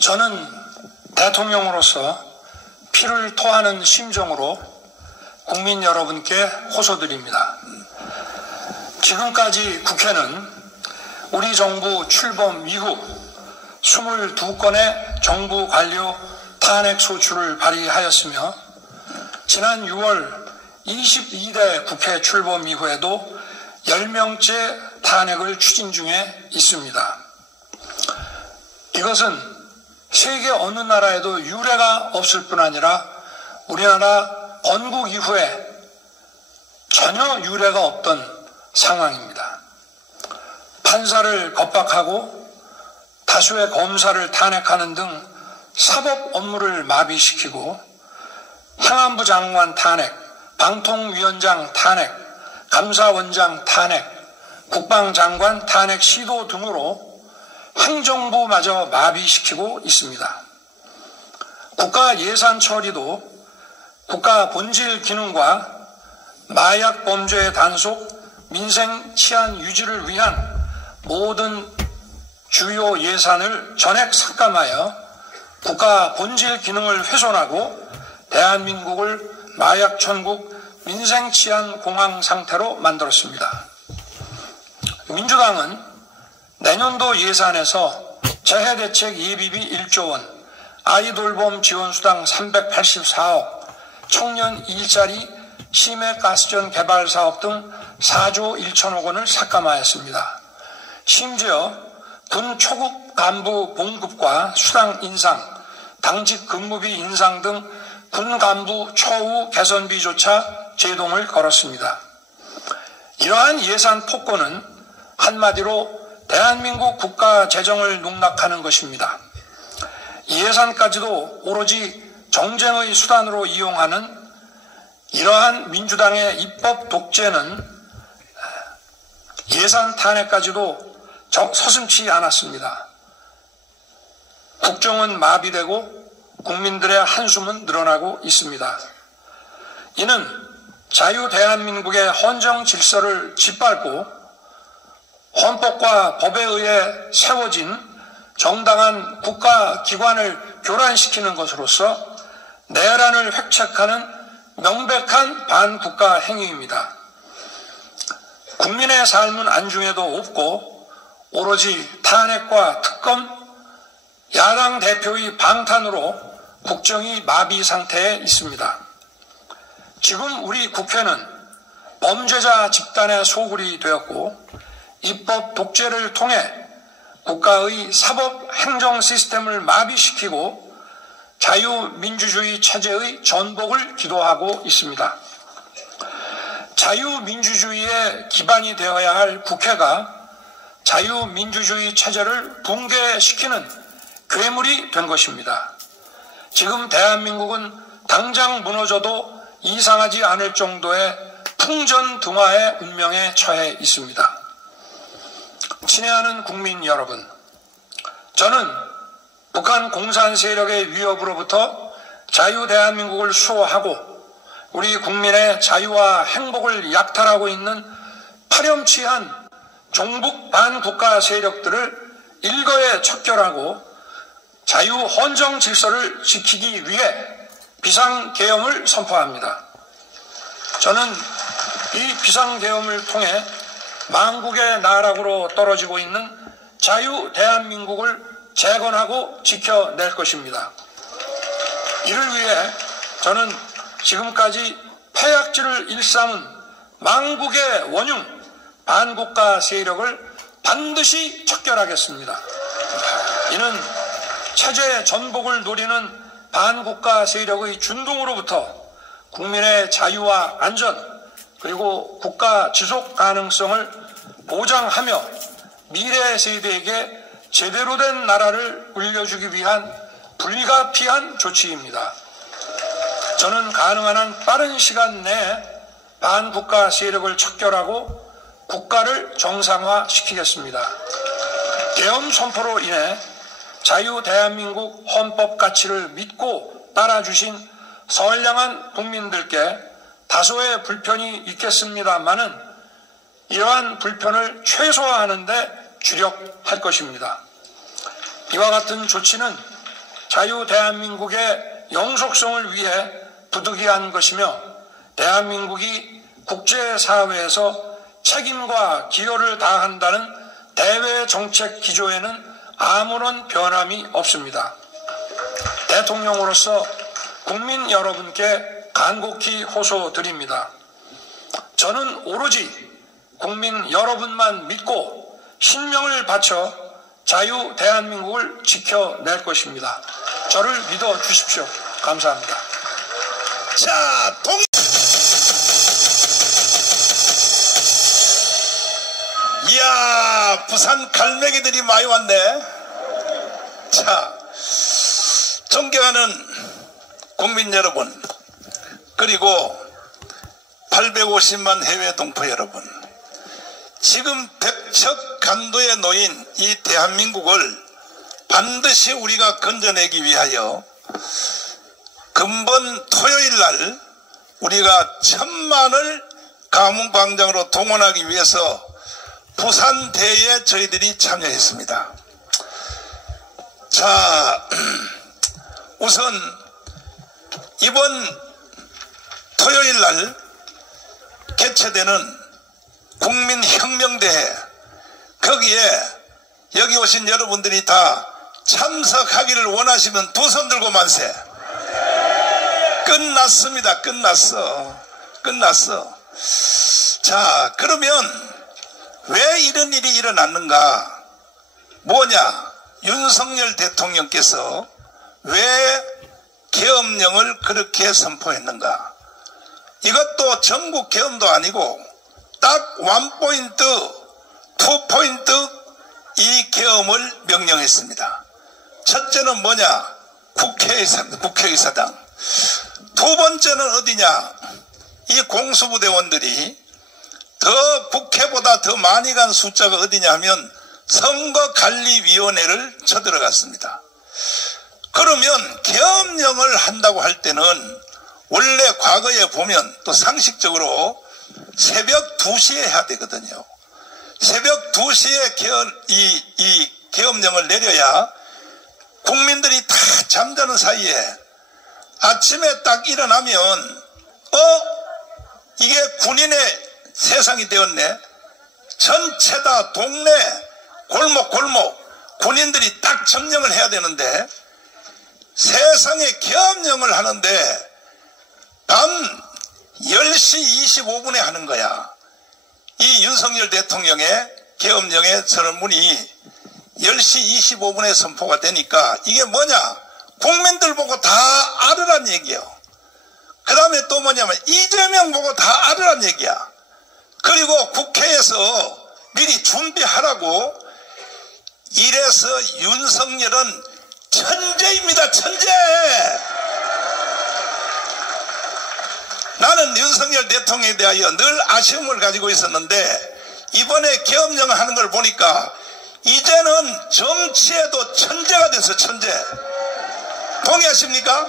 저는 대통령으로서 피를 토하는 심정으로 국민 여러분께 호소드립니다. 지금까지 국회는 우리 정부 출범 이후 22건의 정부 관료 탄핵 소추를 발의하였으며 지난 6월 22대 국회 출범 이후에도 10명째 탄핵을 추진 중에 있습니다. 이것은 세계 어느 나라에도 유례가 없을 뿐 아니라 우리나라 건국 이후에 전혀 유례가 없던 상황입니다. 판사를 겁박하고 다수의 검사를 탄핵하는 등 사법 업무를 마비시키고 행안부 장관 탄핵, 방통위원장 탄핵, 감사원장 탄핵, 국방장관 탄핵 시도 등으로 행정부마저 마비시키고 있습니다. 국가 예산 처리도 국가 본질 기능과 마약 범죄 단속, 민생 치안 유지를 위한 모든 주요 예산을 전액 삭감하여 국가 본질 기능을 훼손하고 대한민국을 마약 천국, 민생 치안 공황 상태로 만들었습니다. 민주당은 내년도 예산에서 재해대책 예비비 1조 원, 아이돌봄 지원수당 384억, 청년 일자리, 심해가스전 개발 사업 등 4조 1천억 원을 삭감하였습니다. 심지어 군 초급 간부 봉급과 수당 인상, 당직 근무비 인상 등 군 간부 처우 개선비조차 제동을 걸었습니다. 이러한 예산 폭거는 한마디로 대한민국 국가 재정을 농락하는 것입니다. 이 예산까지도 오로지 정쟁의 수단으로 이용하는 이러한 민주당의 입법 독재는 예산 탄핵까지도 서슴지 않았습니다. 국정은 마비되고 국민들의 한숨은 늘어나고 있습니다. 이는 자유 대한민국의 헌정 질서를 짓밟고 헌법과 법에 의해 세워진 정당한 국가기관을 교란시키는 것으로서 내란을 획책하는 명백한 반국가 행위입니다. 국민의 삶은 안중에도 없고 오로지 탄핵과 특검, 야당 대표의 방탄으로 국정이 마비 상태에 있습니다. 지금 우리 국회는 범죄자 집단의 소굴이 되었고 입법 독재를 통해 국가의 사법 행정 시스템을 마비시키고 자유민주주의 체제의 전복을 기도하고 있습니다. 자유민주주의의 기반이 되어야 할 국회가 자유민주주의 체제를 붕괴시키는 괴물이 된 것입니다. 지금 대한민국은 당장 무너져도 이상하지 않을 정도의 풍전등화의 운명에 처해 있습니다. 친애하는 국민 여러분, 저는 북한 공산 세력의 위협으로부터 자유 대한민국을 수호하고 우리 국민의 자유와 행복을 약탈하고 있는 파렴치한 종북 반국가 세력들을 일거에 척결하고 자유 헌정 질서를 지키기 위해 비상계엄을 선포합니다. 저는 이 비상계엄을 통해 망국의 나락으로 떨어지고 있는 자유 대한민국을 재건하고 지켜낼 것입니다. 이를 위해 저는 지금까지 폐악질을 일삼은 망국의 원흉 반국가 세력을 반드시 척결하겠습니다. 이는 체제 전복을 노리는 반국가 세력의 준동으로부터 국민의 자유와 안전 그리고 국가 지속 가능성을 보장하며 미래 세대에게 제대로 된 나라를 물려주기 위한 불가피한 조치입니다. 저는 가능한 한 빠른 시간 내에 반국가 세력을 척결하고 국가를 정상화시키겠습니다. 계엄 선포로 인해 자유 대한민국 헌법 가치를 믿고 따라주신 선량한 국민들께 다소의 불편이 있겠습니다마는 이러한 불편을 최소화하는 데 주력할 것입니다. 이와 같은 조치는 자유 대한민국의 영속성을 위해 부득이한 것이며 대한민국이 국제사회에서 책임과 기여를 다한다는 대외 정책 기조에는 아무런 변함이 없습니다. 대통령으로서 국민 여러분께 간곡히 호소드립니다. 저는 오로지 국민 여러분만 믿고 신명을 바쳐 자유 대한민국을 지켜낼 것입니다. 저를 믿어 주십시오. 감사합니다. 자, 이야, 부산 갈매기들이 많이 왔네. 자, 존경하는 국민 여러분, 그리고 850만 해외 동포 여러분, 지금 백척 간도에 놓인 이 대한민국을 반드시 우리가 건져내기 위하여 금번 토요일 날 우리가 1000만을 가문광장으로 동원하기 위해서 부산대에 저희들이 참여했습니다. 자, 우선 이번 토요일 날 개최되는 국민혁명대회, 거기에 여기 오신 여러분들이 다 참석하기를 원하시면 두 손 들고 만세. 끝났습니다. 끝났어. 자, 그러면 왜 이런 일이 일어났는가? 뭐냐? 윤석열 대통령께서 왜 계엄령을 그렇게 선포했는가? 이것도 전국 계엄도 아니고 딱 원포인트, 투포인트 이 계엄을 명령했습니다. 첫째는 뭐냐? 국회의사당. 두 번째는 어디냐? 이 공수부대원들이 더 국회보다 더 많이 간 숫자가 어디냐 하면 선거관리위원회를 쳐들어갔습니다. 그러면 계엄령을 한다고 할 때는 원래 과거에 보면 또 상식적으로 새벽 2시에 해야 되거든요. 새벽 2시에 이 계엄령을 내려야 국민들이 다 잠자는 사이에 아침에 딱 일어나면 이게 군인의 세상이 되었네. 전체 다 동네 골목 군인들이 딱 점령을 해야 되는데 세상에 계엄령을 하는데 밤 10시 25분에 하는 거야. 이 윤석열 대통령의 계엄령의 선언문이 10시 25분에 선포가 되니까 이게 뭐냐? 국민들 보고 다 알으란 얘기예요. 그 다음에 또 뭐냐면 이재명 보고 다 알으란 얘기야. 그리고 국회에서 미리 준비하라고. 이래서 윤석열은 천재입니다. 천재. 나는 윤석열 대통령에 대하여 늘 아쉬움을 가지고 있었는데 이번에 계엄령을 하는 걸 보니까 이제는 정치에도 천재가 돼서 천재. 동의하십니까?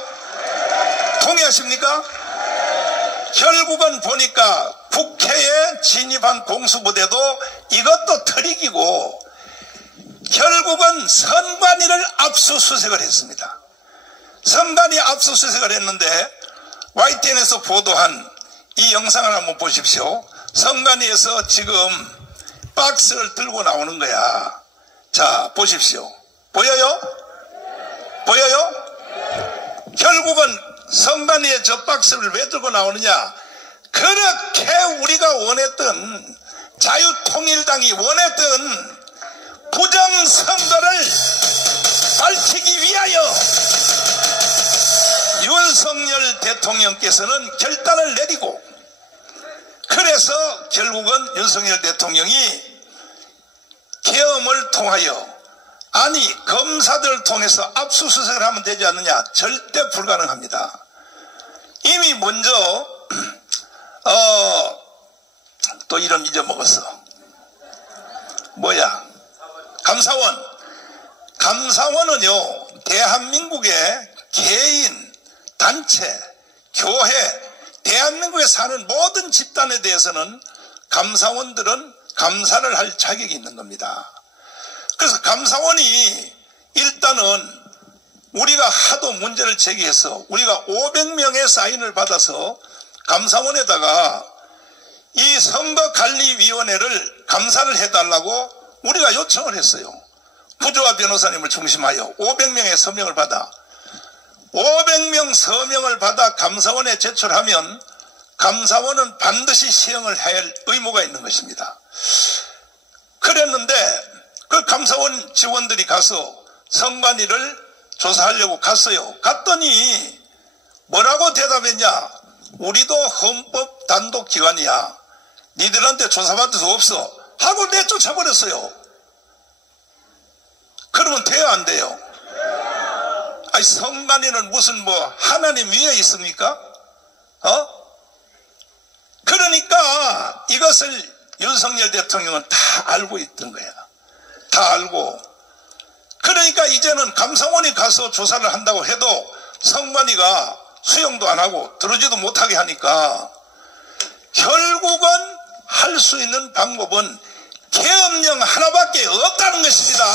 결국은 보니까 국회에 진입한 공수부대도 이것도 트릭이고 결국은 선관위를 압수수색을 했습니다. 선관위 압수수색을 했는데 YTN에서 보도한 이 영상을 한번 보십시오. 선관위에서 지금 박스를 들고 나오는 거야. 자, 보십시오. 보여요? 결국은 선관위에 저 박스를 왜 들고 나오느냐? 그렇게 우리가 원했던 자유통일당이 원했던 부정선거를 밝히기 위하여 윤석열 대통령께서는 결단을 내리고 그래서 결국은 윤석열 대통령이 계엄을 통하여 아니 검사들을 통해서 압수수색을 하면 되지 않느냐? 절대 불가능합니다. 이미 먼저 또 이름 잊어먹었어. 뭐야? 감사원은요 대한민국의 개인, 단체, 교회, 대한민국에 사는 모든 집단에 대해서는 감사원들은 감사를 할 자격이 있는 겁니다. 그래서 감사원이 일단은 우리가 하도 문제를 제기해서 우리가 500명의 사인을 받아서 감사원에다가 이 선거관리위원회를 감사를 해달라고 우리가 요청을 했어요. 부조화 변호사님을 중심하여 500명의 서명을 받아 500명 서명을 받아 감사원에 제출하면 감사원은 반드시 시행을 할 의무가 있는 것입니다. 그랬는데 그 감사원 직원들이 가서 선관위를 조사하려고 갔어요. 갔더니 뭐라고 대답했냐? 우리도 헌법 단독기관이야. 니들한테 조사받을 수 없어. 하고 내쫓아버렸어요. 그러면 돼요, 안 돼요? 아니, 선관위는 무슨 하나님 위에 있습니까? 그러니까 이것을 윤석열 대통령은 다 알고 있던 거야. 다 알고. 그러니까 이제는 감사원이 가서 조사를 한다고 해도 선관위가 수용도 안 하고 들어주지도 못하게 하니까 결국은 할 수 있는 방법은 계엄령 하나밖에 없다는 것입니다.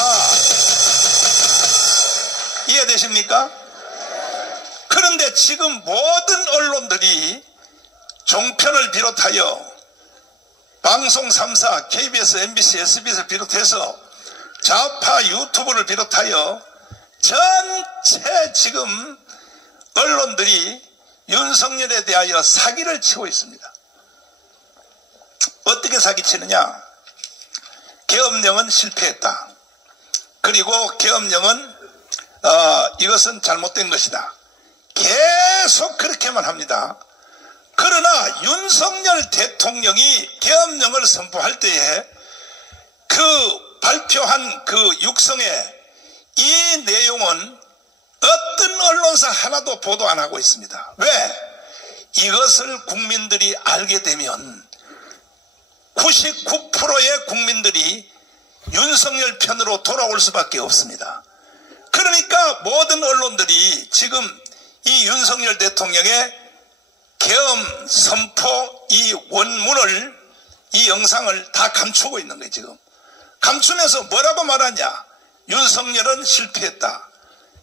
이해되십니까? 그런데 지금 모든 언론들이 종편을 비롯하여 방송 3사, KBS, MBC, SBS를 비롯해서 좌파 유튜브를 비롯하여 전체 지금 언론들이 윤석열에 대하여 사기를 치고 있습니다. 어떻게 사기치느냐? 계엄령은 실패했다. 그리고 계엄령은 이것은 잘못된 것이다. 계속 그렇게만 합니다. 그러나 윤석열 대통령이 계엄령을 선포할 때에 그 발표한 그 육성에 이 내용은 어떤 언론사 하나도 보도 안 하고 있습니다. 왜? 이것을 국민들이 알게 되면 99%의 국민들이 윤석열 편으로 돌아올 수밖에 없습니다. 그러니까 모든 언론들이 지금 이 윤석열 대통령의 계엄 선포 이 원문을, 이 영상을 다 감추고 있는 거예요. 지금 감추면서 뭐라고 말하냐? 윤석열은 실패했다.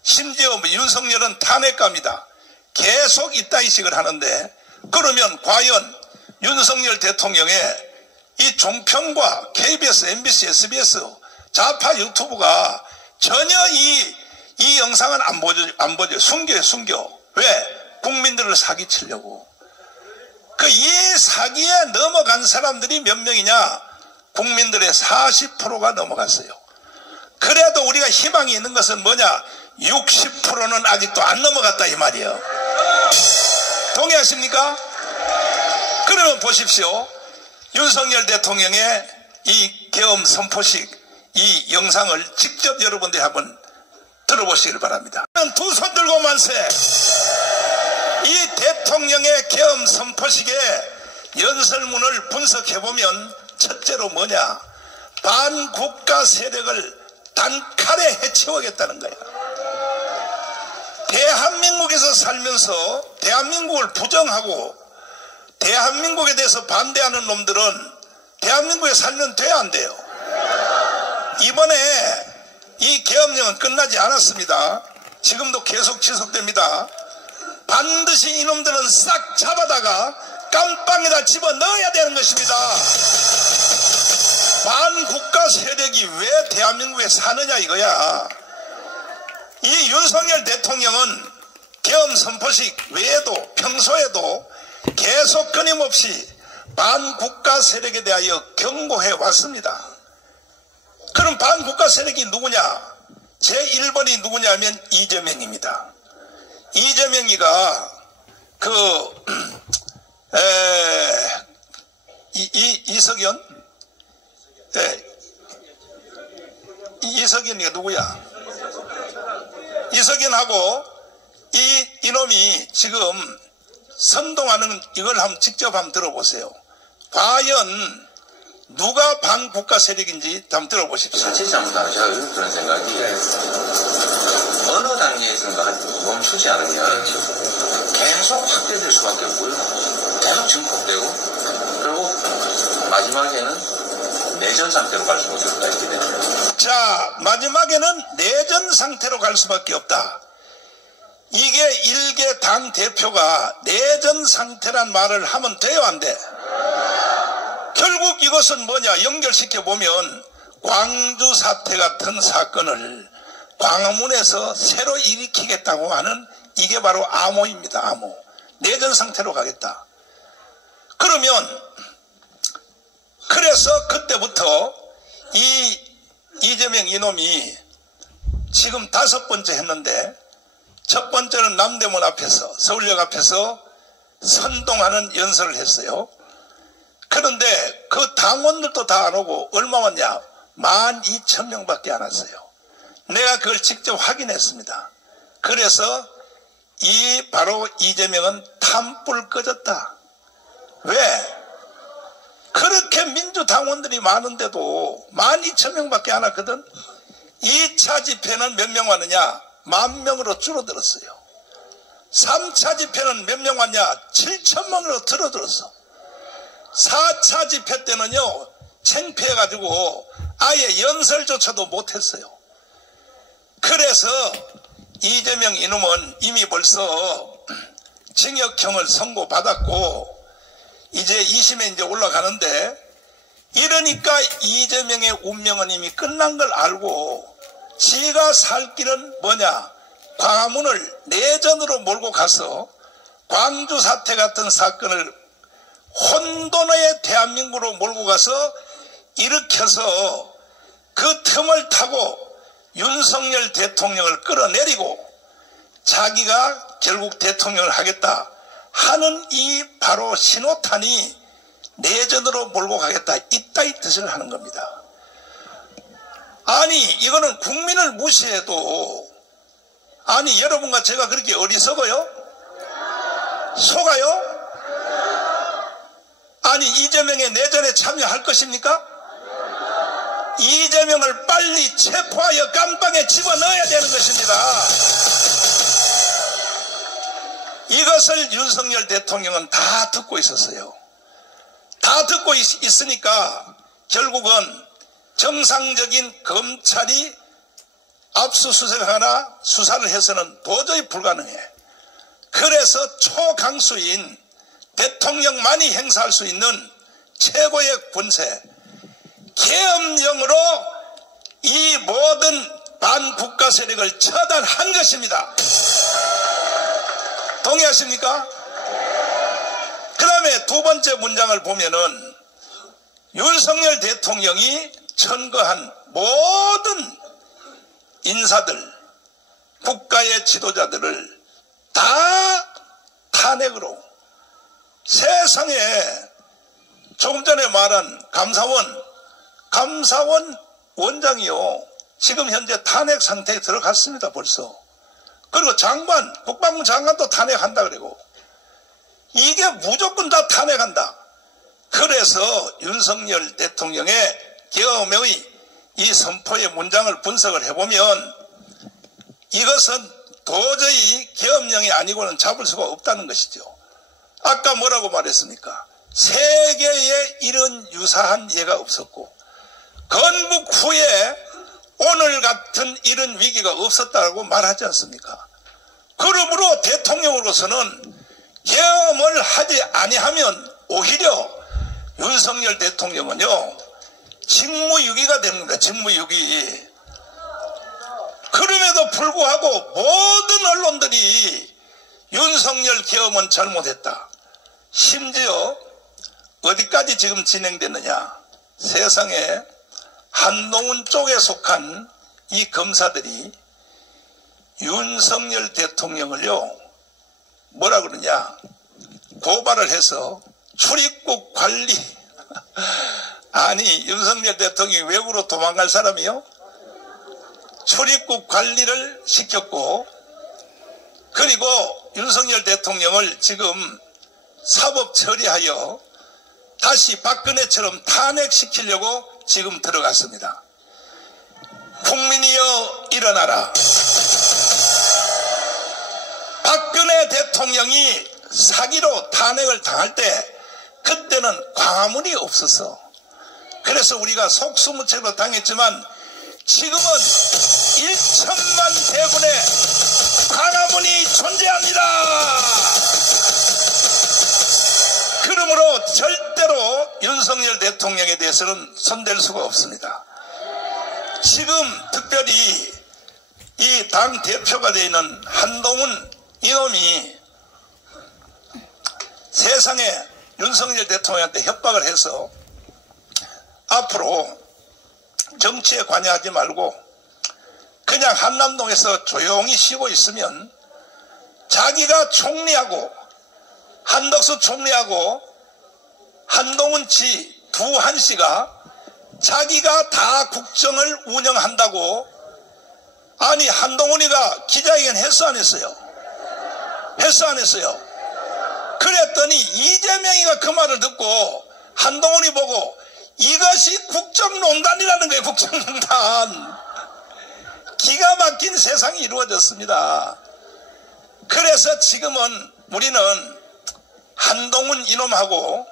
심지어 윤석열은 탄핵감이다. 계속 이따위식을 하는데, 그러면 과연 윤석열 대통령의 이 종편과 KBS, MBC, SBS, 좌파 유튜브가 전혀 이 영상은 안 보죠. 숨겨요, 숨겨. 왜? 국민들을 사기치려고. 이 사기에 넘어간 사람들이 몇 명이냐? 국민들의 40%가 넘어갔어요. 그래도 우리가 희망이 있는 것은 뭐냐? 60%는 아직도 안 넘어갔다 이 말이에요. 동의하십니까? 그러면 보십시오. 윤석열 대통령의 이 계엄 선포식 이 영상을 직접 여러분들이 한번 들어보시길 바랍니다. 두 손 들고 만세. 이 대통령의 계엄 선포식의 연설문을 분석해보면 첫째로 뭐냐? 반국가 세력을 단칼에 해치우겠다는 거야. 대한민국에서 살면서 대한민국을 부정하고 대한민국에 대해서 반대하는 놈들은 대한민국에 살면 돼, 안 돼요? 이번에 이 계엄령은 끝나지 않았습니다. 지금도 계속 지속됩니다. 반드시 이놈들은 싹 잡아다가 깜빵에다 집어넣어야 되는 것입니다. 반국가 세력이 왜 대한민국에 사느냐 이거야. 이 윤석열 대통령은 계엄 선포식 외에도 평소에도 계속 끊임없이 반국가 세력에 대하여 경고해 왔습니다. 그럼 반국가 세력이 누구냐? 제1번이 누구냐면 이재명입니다. 이재명이가 이석연? 이석연이가 누구야? 이석연하고 이놈이 지금 선동하는 이걸 직접 한번 들어보세요. 과연 누가 반국가 세력인지 한번 들어보십시오. 자칫 잘못하면 제가 요즘 그런 생각이 어느 단계에선가 멈추지 않으면 계속 확대될 수밖에 없고요. 계속 증폭되고 그리고 마지막에는 내전 상태로 갈 수밖에 없다 이렇게 되는 거예요. 자, 마지막에는 내전 상태로 갈 수밖에 없다. 이게 일개 당 대표가 내전 상태란 말을 하면 돼요, 안 돼? 결국 이것은 뭐냐, 연결시켜 보면 광주 사태 같은 사건을 광화문에서 새로 일으키겠다고 하는, 이게 바로 암호입니다. 암호. 내전 상태로 가겠다. 그러면 그래서 그때부터 이재명 이놈이 지금 5번째 했는데, 첫 번째는 남대문 앞에서, 서울역 앞에서 선동하는 연설을 했어요. 그런데 그 당원들도 다 안 오고 얼마 왔냐? 12,000명밖에 안 왔어요. 내가 그걸 직접 확인했습니다. 그래서 바로 이재명은 탄불 꺼졌다. 왜? 그렇게 민주당원들이 많은데도 12,000명밖에 안 왔거든. 2차 집회는 몇 명 왔느냐? 10,000명으로 줄어들었어요. 3차 집회는 몇 명 왔냐? 7,000명으로 줄어들었어. 4차 집회 때는요, 창피해가지고 아예 연설조차도 못했어요. 그래서 이재명 이놈은 이미 벌써 징역형을 선고받았고 이제 2심에 이제 올라가는데, 이러니까 이재명의 운명은 이미 끝난 걸 알고 지가 살 길은 뭐냐, 광화문을 내전으로 몰고 가서 광주 사태 같은 사건을 혼돈의 대한민국으로 몰고 가서 일으켜서 그 틈을 타고 윤석열 대통령을 끌어내리고 자기가 결국 대통령을 하겠다 하는 이 바로 신호탄이 내전으로 몰고 가겠다, 이따위 뜻을 하는 겁니다. 아니 이거는 국민을 무시해도, 아니 여러분과 제가 그렇게 어리석어요? 속아요? 아니 이재명의 내전에 참여할 것입니까? 이재명을 빨리 체포하여 깜빵에 집어넣어야 되는 것입니다. 이것을 윤석열 대통령은 다 듣고 있었어요. 다 듣고 있으니까 결국은 정상적인 검찰이 압수수색하거나 수사를 해서는 도저히 불가능해. 그래서 초강수인 대통령만이 행사할 수 있는 최고의 권세, 계엄령으로 이 모든 반국가 세력을 처단한 것입니다. 동의하십니까? 그 다음에 두 번째 문장을 보면은 윤석열 대통령이 천거한 모든 인사들, 국가의 지도자들을 다 탄핵으로, 세상에 조금 전에 말한 감사원 원장이요, 지금 현재 탄핵 상태에 들어갔습니다. 벌써. 그리고 장관, 국방부 장관도 탄핵한다 그러고, 이게 무조건 다 탄핵한다. 그래서 윤석열 대통령의 계엄의 이 선포의 문장을 분석을 해보면 이것은 도저히 계엄령이 아니고는 잡을 수가 없다는 것이죠. 아까 뭐라고 말했습니까? 세계에 이런 유사한 예가 없었고 건국 후에 오늘 같은 이런 위기가 없었다고 말하지 않습니까? 그러므로 대통령으로서는 계엄을 하지 아니하면 오히려 윤석열 대통령은요, 직무유기가 되는 겁니다. 직무유기. 그럼에도 불구하고 모든 언론들이 윤석열 계엄은 잘못했다. 심지어 어디까지 지금 진행됐느냐. 세상에 한동훈 쪽에 속한 이 검사들이 윤석열 대통령을요, 뭐라 그러냐, 고발을 해서 출입국 관리 아니 윤석열 대통령이 외국으로 도망갈 사람이요? 출입국 관리를 시켰고, 그리고 윤석열 대통령을 지금 사법 처리하여 다시 박근혜처럼 탄핵시키려고 지금 들어갔습니다. 국민이여 일어나라. 박근혜 대통령이 사기로 탄핵을 당할 때 그때는 광화문이 없었어. 그래서 우리가 속수무책으로 당했지만 지금은 1천만 대군의 광화문이 존재합니다. 그러므로 절대로 윤석열 대통령에 대해서는 손댈 수가 없습니다. 지금 특별히 이 당 대표가 되어 있는 한동훈 이놈이 세상에 윤석열 대통령한테 협박을 해서 앞으로 정치에 관여하지 말고 그냥 한남동에서 조용히 쉬고 있으면 자기가 총리하고 한덕수 총리하고 한동훈 지 두한 씨가 자기가 다 국정을 운영한다고. 아니, 한동훈이가 기자회견 했어 안 했어요? 했어 안 했어요? 그랬더니 이재명이가 그 말을 듣고 한동훈이 보고 이것이 국정농단이라는 거예요. 국정농단. 기가 막힌 세상이 이루어졌습니다. 그래서 지금은 우리는 한동훈 이놈하고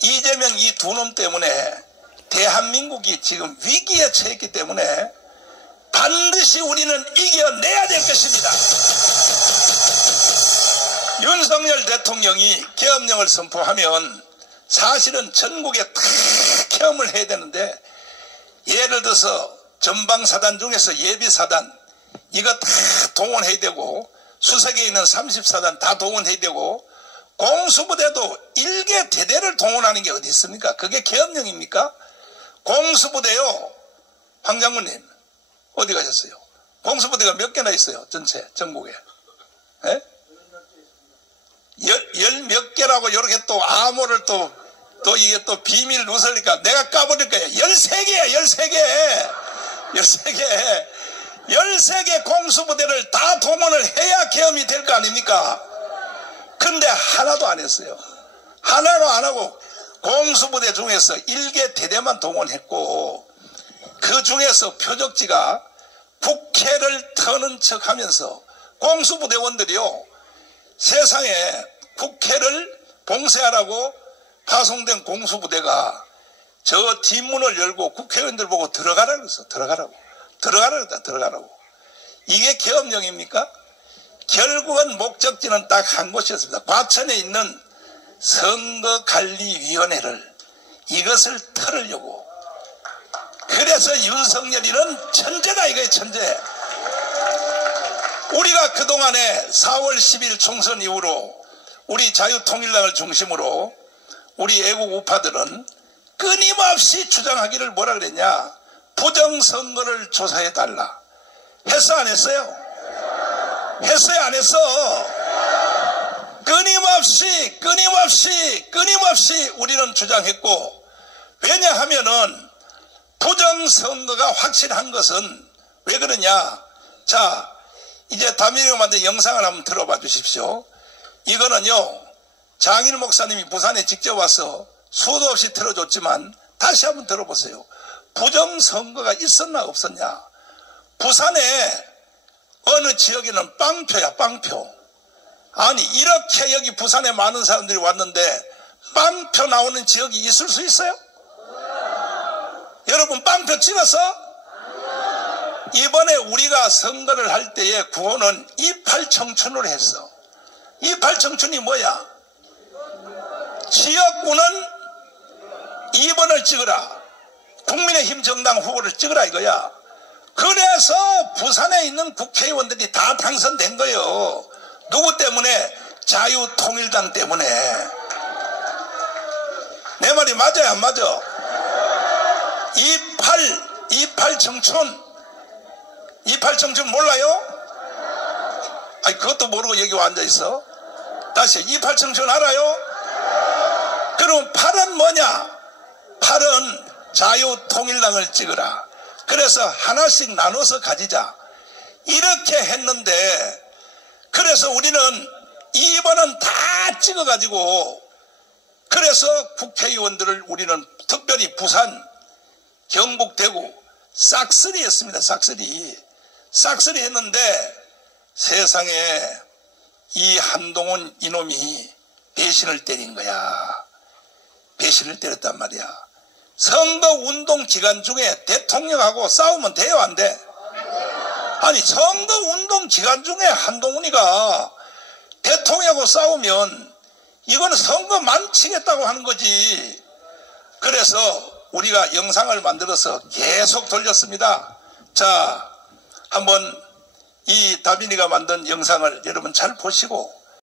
이재명 이 두 놈 때문에 대한민국이 지금 위기에 처했기 때문에 반드시 우리는 이겨내야 될 것입니다. 윤석열 대통령이 계엄령을 선포하면 사실은 전국에 다 계엄을 해야 되는데, 예를 들어서 전방사단 중에서 예비사단 이거 다 동원해야 되고, 수색에 있는 30사단 다 동원해야 되고, 공수부대도 일개 대대를 동원하는 게 어디 있습니까? 그게 계엄령입니까? 공수부대요. 황 장군님 어디 가셨어요? 공수부대가 몇 개나 있어요? 전체 전국에. 예? 열 몇 개라고 이렇게 또 암호를 또 이게 또 비밀 누설니까 내가 까버릴 거예요. 13개 13개 13개 13개 공수부대를 다 동원을 해야 계엄이 될 거 아닙니까? 근데 하나도 안 했어요. 하나도 안 하고 공수부대 중에서 일개 대대만 동원했고, 그 중에서 표적지가 국회를 터는 척 하면서 공수부대원들이요, 세상에 국회를 봉쇄하라고 파송된 공수부대가 저 뒷문을 열고 국회의원들 보고 들어가라 그랬어. 들어가라고. 들어가라고. 이게 계엄령입니까? 결국은 목적지는 딱 한 곳이었습니다. 과천에 있는 선거관리위원회를, 이것을 털으려고. 그래서 윤석열이는 천재다 이거예요. 천재. 우리가 그동안에 4월 10일 총선 이후로 우리 자유통일당을 중심으로 우리 애국 우파들은 끊임없이 주장하기를 뭐라 그랬냐? 부정선거를 조사해달라. 했어 안 했어요? 했어요 안 했어? 끊임없이 우리는 주장했고, 왜냐하면은 부정선거가 확실한 것은 왜 그러냐? 자, 이제 담임이가 만든 영상을 한번 들어봐 주십시오. 이거는요, 장일 목사님이 부산에 직접 와서 수도 없이 틀어줬지만 다시 한번 들어보세요. 부정선거가 있었나 없었냐? 부산에 어느 지역에는 빵표야, 빵표. 아니, 이렇게 여기 부산에 많은 사람들이 왔는데 빵표 나오는 지역이 있을 수 있어요? 여러분, 빵표 찍었어? 이번에 우리가 선거를 할 때에 구호는 28청춘으로 했어. 28청춘이 뭐야? 지역구는 2번을 찍어라. 국민의힘 정당 후보를 찍어라 이거야. 그래서 부산에 있는 국회의원들이 다 당선된 거예요. 누구 때문에? 자유통일당 때문에. 내 말이 맞아요 안 맞아? 28청춘 몰라요? 아니, 그것도 모르고 여기 앉아있어. 다시 28청춘 알아요? 그럼 8은 뭐냐? 8은 자유통일당을 찍어라. 그래서 하나씩 나눠서 가지자. 이렇게 했는데, 그래서 우리는 2번은 다 찍어가지고, 그래서 국회의원들을 우리는 특별히 부산, 경북, 대구 싹쓸이 했습니다. 싹쓸이 했는데, 세상에 이 한동훈 이놈이 배신을 때린 거야. 배신을 때렸단 말이야. 선거운동 기간 중에 대통령하고 싸우면 돼요 안 돼? 아니, 선거운동 기간 중에 한동훈이가 대통령하고 싸우면 이건 선거 망치겠다고 하는 거지. 그래서 우리가 영상을 만들어서 계속 돌렸습니다. 자, 한번 이 다빈이가 만든 영상을 여러분 잘 보시고